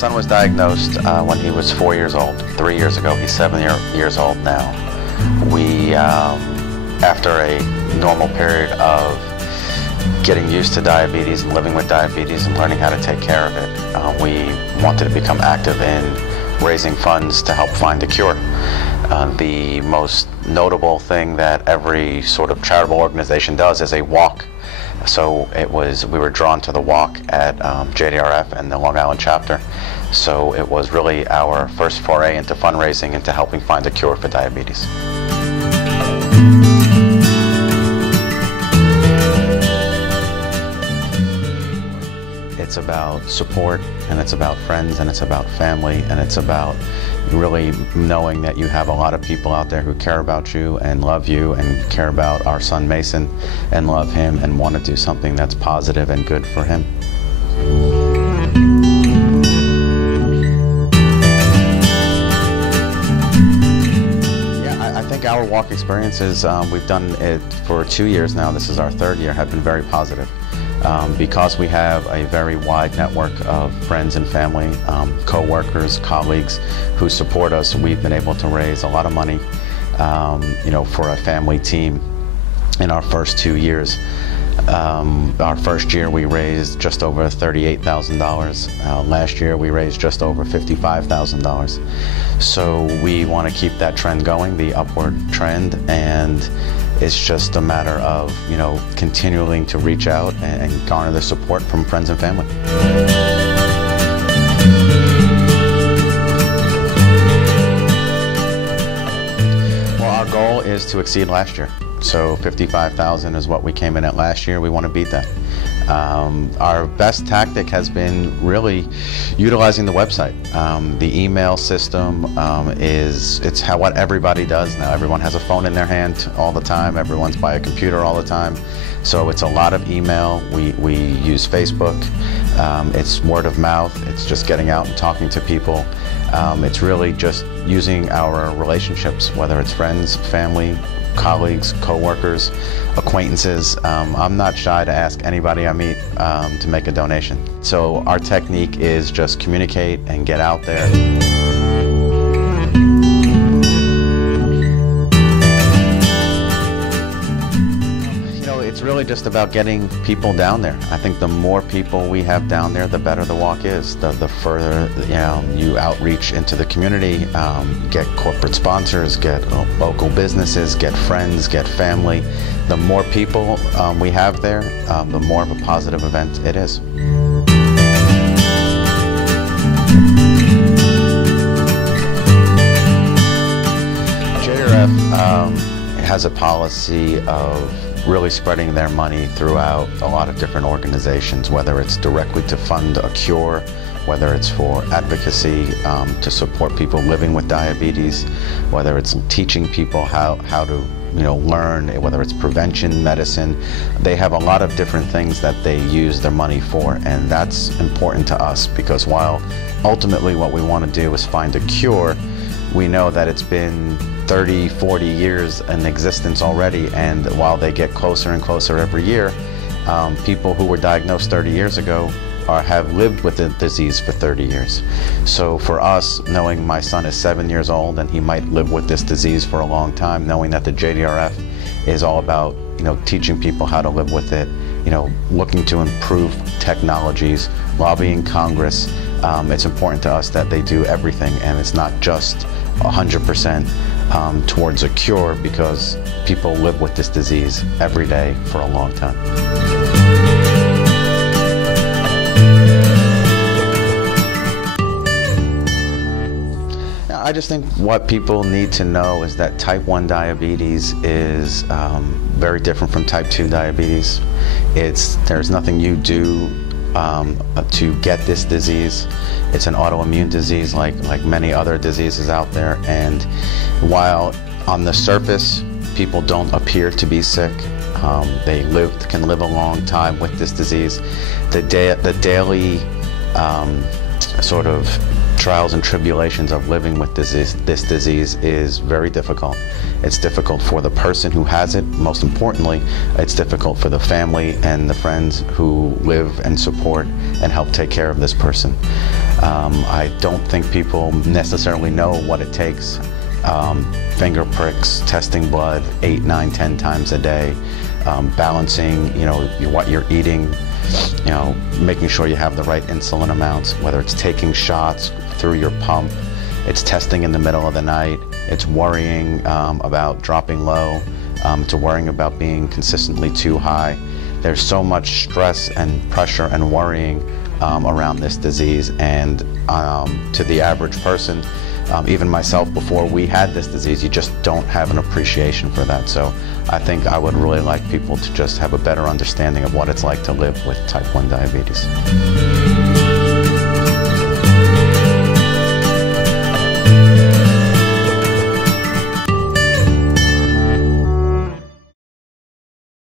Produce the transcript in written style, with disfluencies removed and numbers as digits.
son was diagnosed when he was 4 years old. 3 years ago. He's 7 years old now. We, after a normal period of getting used to diabetes and living with diabetes and learning how to take care of it, we wanted to become active in raising funds to help find a cure. The most notable thing that every sort of charitable organization does is a walk. So we were drawn to the walk at JDRF and the Long Island chapter. So it was really our first foray into fundraising, into helping find a cure for diabetes. It's about support, and it's about friends, and it's about family, and it's about really knowing that you have a lot of people out there who care about you and love you and care about our son Mason and love him and want to do something that's positive and good for him. I think our walk experiences, we've done it for 2 years now, this is our 3rd year, have been very positive. Because we have a very wide network of friends and family, co-workers, colleagues who support us, we've been able to raise a lot of money, for a family team in our first 2 years. Our first year we raised just over $38,000. Last year we raised just over $55,000. So we want to keep that trend going, the upward trend, and it's just a matter of, continuing to reach out and garner the support from friends and family. Well, our goal is to exceed last year. So 55,000 is what we came in at last year. We want to beat that. Our best tactic has been really utilizing the website. The email system it's what everybody does now. Everyone has a phone in their hand all the time. Everyone's by a computer all the time. So it's a lot of email. We use Facebook. It's word of mouth. It's just getting out and talking to people. It's really just using our relationships, whether it's friends, family, colleagues, co-workers, acquaintances. I'm not shy to ask anybody I meet to make a donation. So our technique is just communicate and get out there. It's really just about getting people down there. I think the more people we have down there, the better the walk is. The further you outreach into the community, get corporate sponsors, get local businesses, get friends, get family. The more people we have there, the more of a positive event it is. JDRF has a policy of really spreading their money throughout a lot of different organizations, whether it's directly to fund a cure, whether it's for advocacy to support people living with diabetes, whether it's teaching people how to learn, whether it's prevention medicine. They have a lot of different things that they use their money for, and that's important to us because while ultimately what we want to do is find a cure, we know that it's been 30, 40 years in existence already, and while they get closer and closer every year, people who were diagnosed 30 years ago have lived with the disease for 30 years. So for us, knowing my son is 7 years old and he might live with this disease for a long time, knowing that the JDRF is all about teaching people how to live with it, looking to improve technologies, lobbying Congress, it's important to us that they do everything, and it's not just 100% towards a cure, because people live with this disease every day for a long time. I just think what people need to know is that type 1 diabetes is very different from type 2 diabetes. There's nothing you do to get this disease. It's an autoimmune disease like many other diseases out there, and while on the surface people don't appear to be sick, they can live a long time with this disease. The daily sort of trials and tribulations of living with this disease is very difficult. It's difficult for the person who has it. Most importantly, it's difficult for the family and the friends who live and support and help take care of this person. I don't think people necessarily know what it takes. Finger pricks, testing blood 8, 9, 10 times a day, balancing, what you're eating, making sure you have the right insulin amounts, whether it's taking shots through your pump, it's testing in the middle of the night, it's worrying about dropping low, to worrying about being consistently too high. There's so much stress and pressure and worrying around this disease, and to the average person, even myself before we had this disease, you just don't have an appreciation for that. So I think I would really like people to just have a better understanding of what it's like to live with type 1 diabetes.